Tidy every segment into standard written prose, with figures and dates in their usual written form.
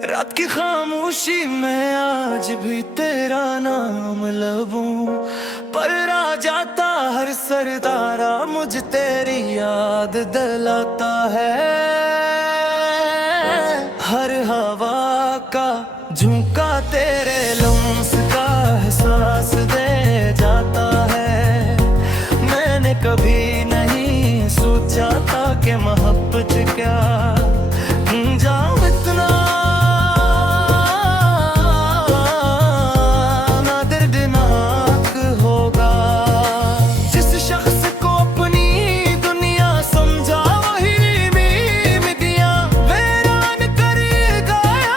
रात की खामोशी में आज भी तेरा नाम लबूं, पर आ जाता हर सरदारा मुझ तेरी याद दिलाता है। हर हवा का झोंका तेरे लम्स का एहसास दे जाता है। मैंने कभी नहीं सोचा था कि मोहब्बत क्या जाऊं इतना दर्दनाक होगा। जिस शख्स को अपनी दुनिया समझा वही भी दिया वीरान कर गया।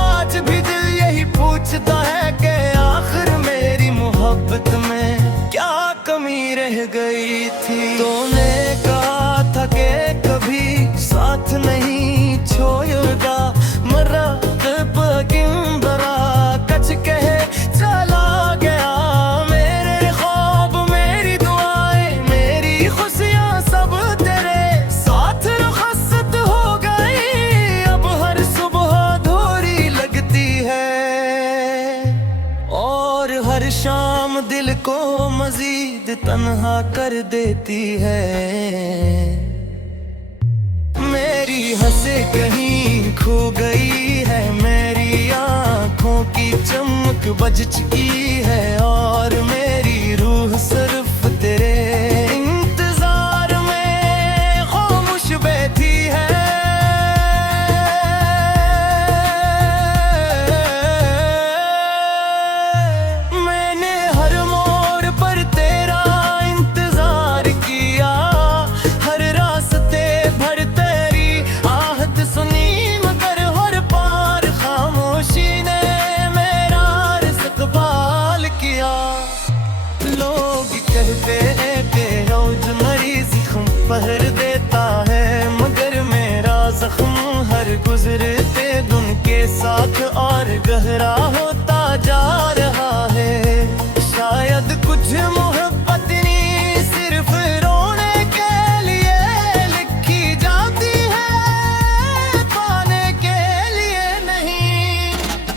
आज भी दिल यही पूछता है कि आखिर मेरी मोहब्बत में क्या कमी रह गई थी। तूने कहा था कि कभी साथ नहीं छोड़ेगा, मरा बरा कच कहे चला गया। मेरे ख्वाब मेरी दुआएं मेरी खुशियां सब तेरे साथ रुखसत हो गई। अब हर सुबह अधूरी लगती है और हर शाम दिल को मजीद तन्हा कर देती है। मेरी हंसे कहीं खो गई है, मेरी आंखों की चमक बज चुकी है और मेरी रूह सिर्फ तेरे इंतजार में खामोश बैठी है। मैंने हर मोड़ पर तेरा इंतजार किया, हर रास्ते भर तेरी आहट सुनी, मगर हर पार खामोशी ने मेरा इस्तकबाल किया। लोग कहते हैं कि रोज मरीज गम पहर देता है, मगर मेरा जख्म हर गुजरते दिन के साथ और गहरा होता जा रहा है। शायद कुछ मोहब्बत नहीं सिर्फ रोने के लिए लिखी जाती है, पाने के लिए नहीं।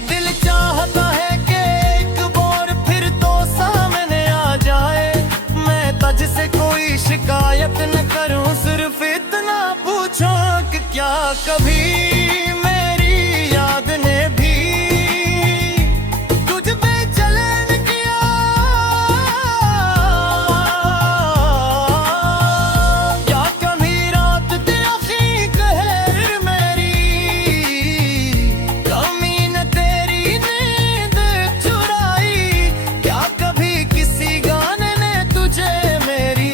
दिल चाहता है कि एक बार फिर तो सामने आ जाए, मैं तुझसे कोई शिकायत न करूं, सिर्फ इतना पूछो कि क्या कभी मेरी याद ने भी तुझ पे चलन किया। क्या कभी रात तेरी कहर मेरी कमी न तेरी नींद चुराई। क्या कभी किसी गाने ने तुझे मेरी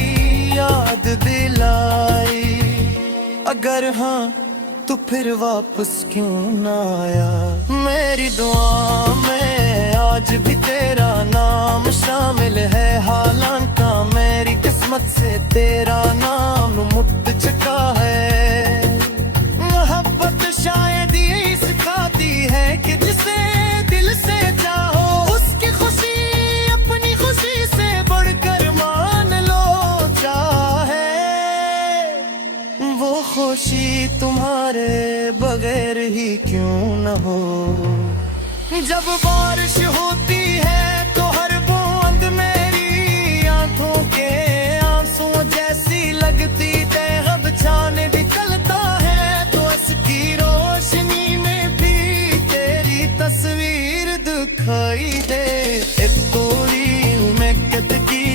याद दिलाई। अगर हाँ तो फिर वापस क्यों ना आया। मेरी दुआ में आज भी तेरा नाम शामिल है, हालांकि मेरी किस्मत से तेरा नाम मुक्त चुका है। मोहब्बत शायद यही सिखाती है कि जिसे दिल से चाहो उसकी खुशी अपनी खुशी से बढ़कर मान लो। चाहे वो खुशी तुम्हारे बगैर ही क्यों न हो। जब बारिश होती है तो हर बूंद मेरी आंखों के आंसुओं जैसी लगती है। अब छाने निकलता है तो उसकी रोशनी में भी तेरी तस्वीर दिखाई दे। एक तोड़ी उम्मीद की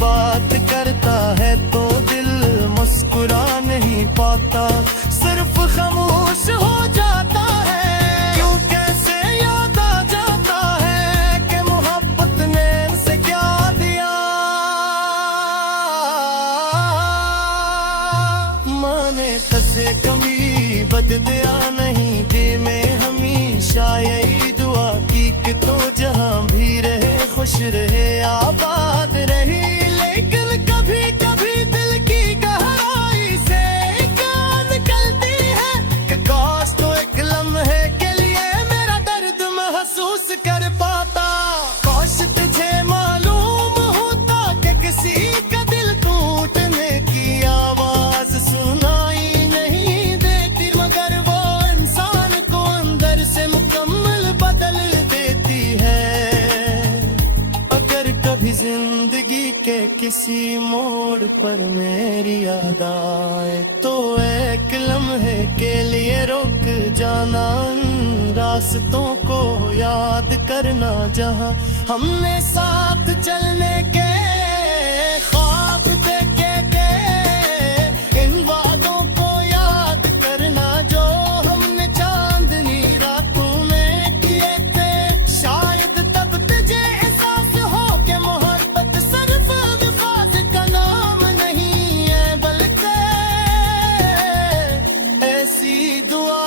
बात करता है तो दिल मुस्कुरा नहीं पाता, सिर्फ खामोश हो जाता है। क्यों कैसे याद आ जाता है कि मोहब्बत ने हमसे क्या दिया। के किसी मोड़ पर मेरी याद आए तो एक लम्हे के लिए रुक जाना, रास्तों को याद करना जहां हमने साथ चलने के ख्वाब देखे थे, इन वादों को याद करना जो हमने चांदनी रातों में किए थे। शायद तब तुझे एहसास हो कि मोहब्बत सिर्फ अल्फाज का नाम नहीं है, बल्कि ऐसी दुआ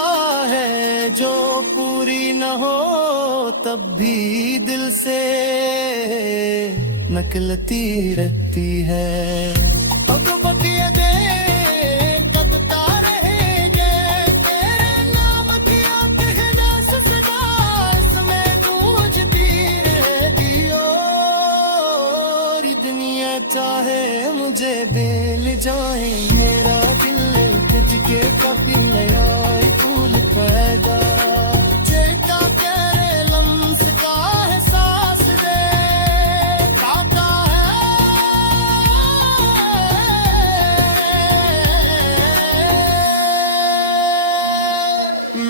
है जो पूरी न हो तब भी दिल से निकलती रहती है। अब बतिया दे कब तारे जे तेरे नाम की आतिश सदा इसमें गूंजती रहती। और दुनिया चाहे मुझे बेल जाए, मेरा दिल तुझके कभी नया तूल पैदा चेता तेरे लम्स का एहसास दे काटा है।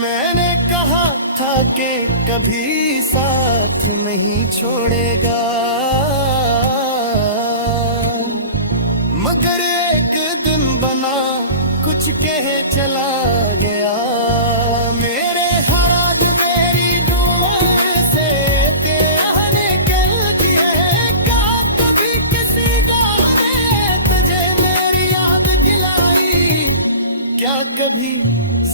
मैंने कहा था कि कभी साथ नहीं छोड़ेगा, मगर एक दिन बना कुछ कह चला गया। मेरे हर आज मेरी डूर से तेरा निकल गया, क्या कभी किसी गाने तुझे मेरी याद दिलाई, क्या कभी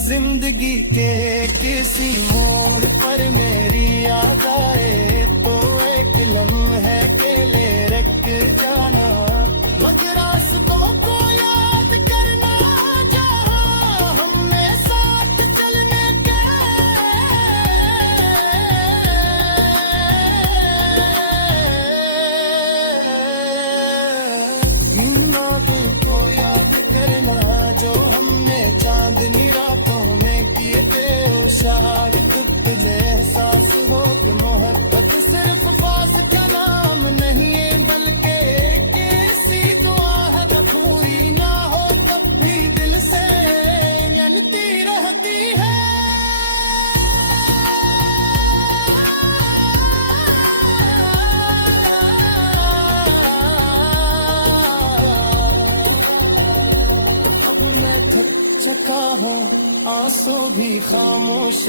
जिंदगी के किसी मोड़ पर मेरी याद आए तो एक लम्हे के लिए रख जाना, मगर रास्तों को याद करना जहां हमने साथ चलने के इन बातों को याद करना जो हमने चांदनी रातों में किए थे। शायद तुझे एहसास हो कि मोहब्बत सिर्फ फाज का नाम नहीं है, बल्कि कैसी दुआ है जो पूरी ना हो तब भी दिल से जलती रहती है। अब मैं थक चुका हूँ, आंसू भी खामोश